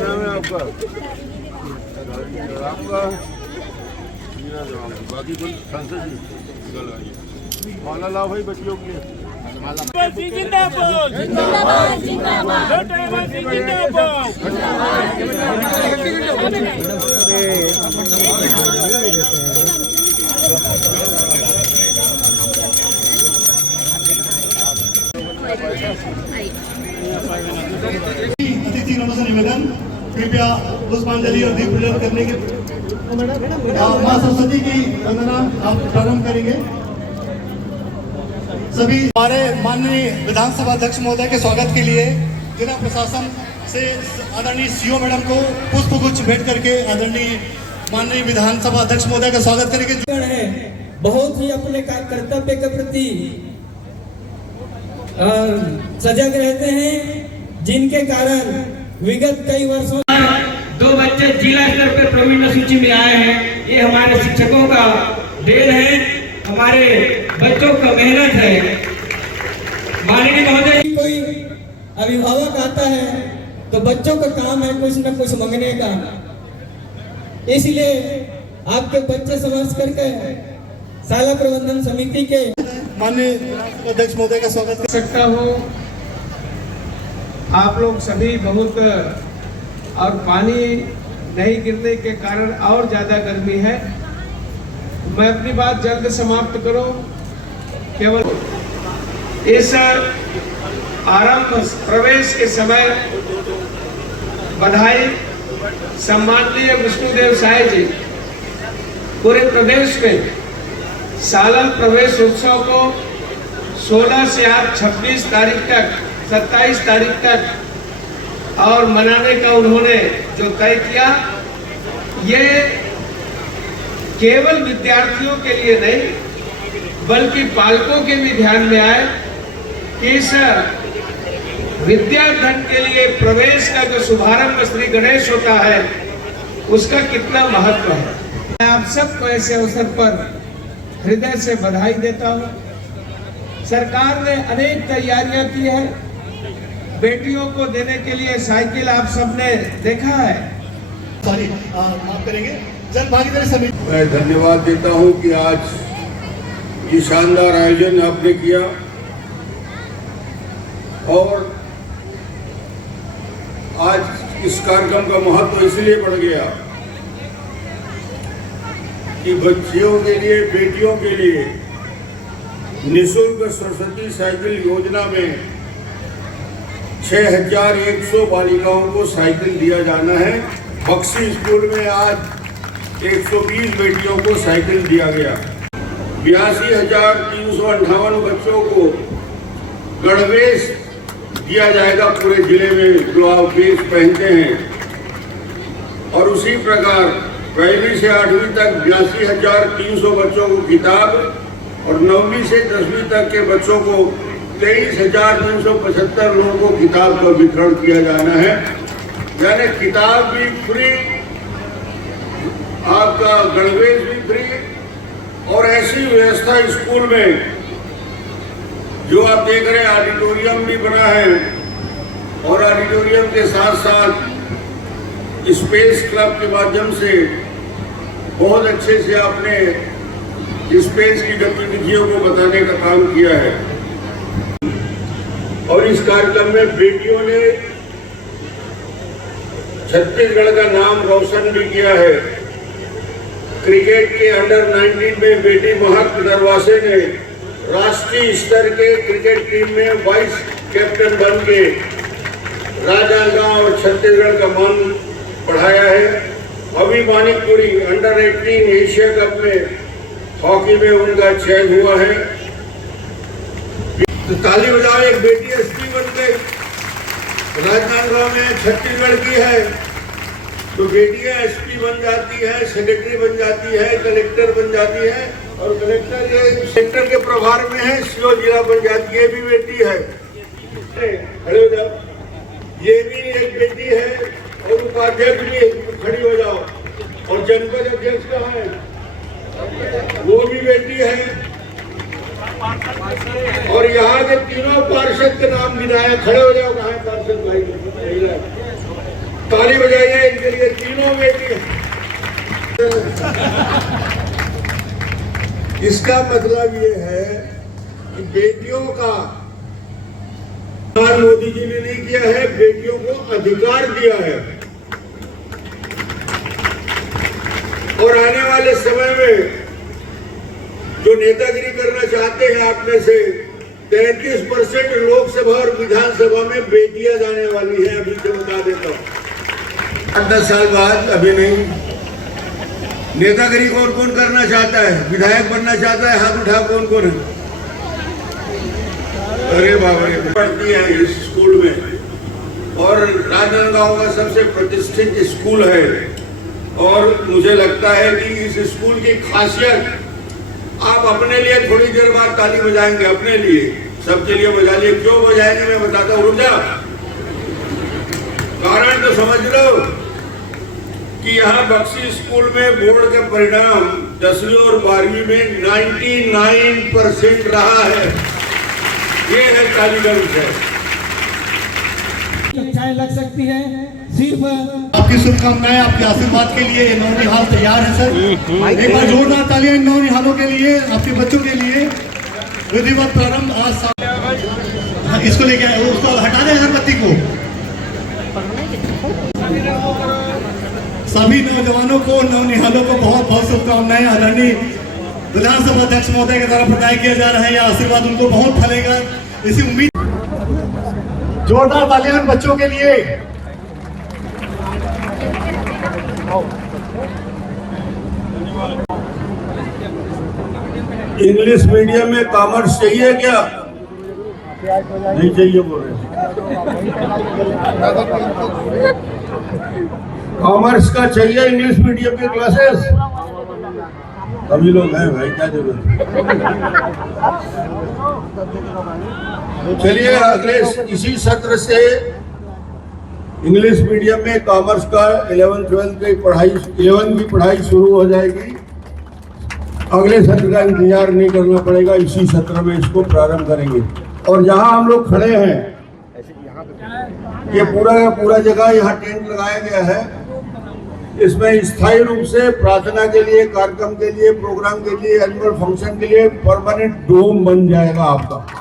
नाम है आपका? आपका बाकी कोई सांसद जी माला लाओ भाई बच्चियों के लिए। जिंदाबाद जिंदाबाद जिंदाबाद अतिथि गणों से निवेदन, कृपया पुष्पांजलि और दीप प्रज्वलन करने के मां सरस्वती की वंदना आप प्रारंभ करेंगे। सभी हमारे माननीय विधानसभा अध्यक्ष महोदय के स्वागत के लिए जिला प्रशासन से आदरणीय सीओ मैडम को पुष्प गुच्छ भेंट करके आदरणीय माननीय विधानसभा अध्यक्ष महोदय का स्वागत करेंगे। बहुत ही अपने कर्तव्य के प्रति सजग रहते हैं, जिनके कारण विगत कई वर्षों 2 बच्चे जिला स्तर पर प्रवीण सूची में आए हैं। ये हमारे शिक्षकों का देन है, हमारे बच्चों का मेहनत है। माननीय महोदय, कोई अभिभावक आता है तो बच्चों का काम है कुछ न कुछ मांगने का, इसलिए आपके बच्चे समझ करके शाला प्रबंधन समिति के माननीय अध्यक्ष महोदय का स्वागत कर सकता हूँ। आप लोग सभी बहुत और पानी नहीं गिरने के कारण और ज्यादा गर्मी है। मैं अपनी बात जल्द समाप्त करूं। केवल इस आरंभ प्रवेश के समय बधाई सम्माननीय विष्णुदेव साय जी पूरे प्रदेश में सालाना प्रवेश उत्सव को 16 से आज 26 तारीख तक 27 तारीख तक और मनाने का उन्होंने जो तय किया, ये केवल विद्यार्थियों के लिए नहीं बल्कि पालकों के भी ध्यान में आए कि इस विद्याधन के लिए प्रवेश का जो शुभारंभ श्री गणेश होता है उसका कितना महत्व है। मैं आप सबको ऐसे अवसर पर हृदय से बधाई देता हूँ। सरकार ने अनेक तैयारियां की है, बेटियों को देने के लिए साइकिल आप सबने देखा है। माफ करेंगे जन भागीदारी समिति। मैं धन्यवाद देता हूं कि आज ये शानदार आयोजन आपने किया और आज इस कार्यक्रम का महत्व इसलिए बढ़ गया कि बच्चियों के लिए, बेटियों के लिए निःशुल्क सरस्वती साइकिल योजना में 6100 बालिकाओं को साइकिल दिया जाना है। बक्सी स्कूल में आज 120 बेटियों को साइकिल दिया गया। 82,358 बच्चों को गणवेश दिया जाएगा पूरे जिले में जो आप वेश पहनते हैं। और उसी प्रकार 1 से 8वीं तक 82,300 बच्चों को किताब और 9वीं से 10वीं तक के बच्चों को 23,375 लोगों को किताब का वितरण किया जाना है। यानी किताब भी फ्री, आपका गणवेश भी फ्री और ऐसी व्यवस्था स्कूल में जो आप देख रहे हैं ऑडिटोरियम भी बना है और ऑडिटोरियम के साथ साथ स्पेस क्लब के माध्यम से बहुत अच्छे से आपने स्पेस की गतिविधियों को बताने का काम किया है। और इस कार्यक्रम में बेटियों ने छत्तीसगढ़ का नाम रोशन भी किया है। क्रिकेट के अंडर 19 में बेटी महक दरवासे ने राष्ट्रीय स्तर के क्रिकेट टीम में वाइस कैप्टन बन के राजनांदगांव और छत्तीसगढ़ का मान बढ़ाया है। अभी मानिकपुरी अंडर 18 एशिया कप में हॉकी में उनका चयन हुआ है। तो ताली बजाओ, एक बेटी एसपी बन गई, राजनांदगांव में छत्तीसगढ़ की है। तो बेटियां एसपी बन जाती है, सेक्रेटरी बन जाती है, कलेक्टर बन जाती है और कलेक्टर ये सेक्टर के प्रभार में है, सीओ जिला बन जाती है, ये भी बेटी है। खड़े हो जाओ, ये भी एक बेटी है और उपाध्यक्ष भी खड़ी हो जाओ। और जनपद अध्यक्ष कहाँ है? वो भी बेटी है। और यहाँ के तीनों पार्षद के नाम गिनाए, खड़े हो जाओ। कहाँ है पार्षद भाई? ताली बजाइए इनके लिए, तीनों बेटी। इसका मतलब ये है कि बेटियों का मोदी जी ने नहीं किया है, बेटियों को अधिकार दिया है। और आने वाले समय में जो नेतागिरी करना चाहते हैं आप में से 33% लोकसभा और विधानसभा में बेटियां जाने वाली है, अभी से बता देता हूं। 10 साल बाद, अभी नहीं। नेतागिरी कौन कौन करना चाहता है? विधायक बनना चाहता है? हाथ उठा कौन कौन है? अरे बाबा रे, पढ़ती है इस स्कूल में और राजनांदगांव का सबसे प्रतिष्ठित स्कूल है। और मुझे लगता है कि इस स्कूल की खासियत, आप अपने लिए थोड़ी देर बाद ताली बजाएंगे, अपने लिए, सबके लिए बजा लिए। क्यों बजाएंगे मैं बताता हूँ, रुक जा। कारण तो समझ लो कि यहाँ बक्सी स्कूल में बोर्ड के परिणाम 10वीं और 12वीं में 99% रहा है। ये है ताली का विषय। कक्षाएं लग सकती है सिर्फ। आपकी शुभकामनाएं, आपके आशीर्वाद के लिए ये नौनिहाल तैयार है सर। एक बार जोरदार तालियां इन नौनिहालों के लिए, आपके बच्चों के लिए। विधिवत प्रारंभ आज। इसको लेके आए, उसको हटा दे अगरबत्ती को। सभी नौजवानों को, नौनिहालों को बहुत बहुत शुभकामनाएं। आदरणीय विधानसभा अध्यक्ष महोदय के द्वारा प्रदान किया जा रहा है, यह आशीर्वाद उनको बहुत फलेगा, इसी उम्मीद। जोरदार तालियां बच्चों के लिए। इंग्लिश मीडियम में कॉमर्स चाहिए क्या? नहीं चाहिए बोल रहे। कॉमर्स का चाहिए इंग्लिश मीडियम की क्लासेस? सभी लोग हैं भाई, क्या जरूरत। चलिए अगले इसी सत्र से इंग्लिश मीडियम में कॉमर्स का 11th-12th की पढ़ाई, 11th की पढ़ाई शुरू हो जाएगी। अगले सत्र का इंतजार नहीं करना पड़ेगा, इसी सत्र में इसको प्रारंभ करेंगे। और जहां हम लोग खड़े हैं, ये पूरा का पूरा जगह यहाँ टेंट लगाया गया है। इसमें स्थायी रूप से प्रार्थना के लिए, कार्यक्रम के लिए, प्रोग्राम के लिए, एनुअल फंक्शन के लिए परमानेंट डोम बन जाएगा आपका।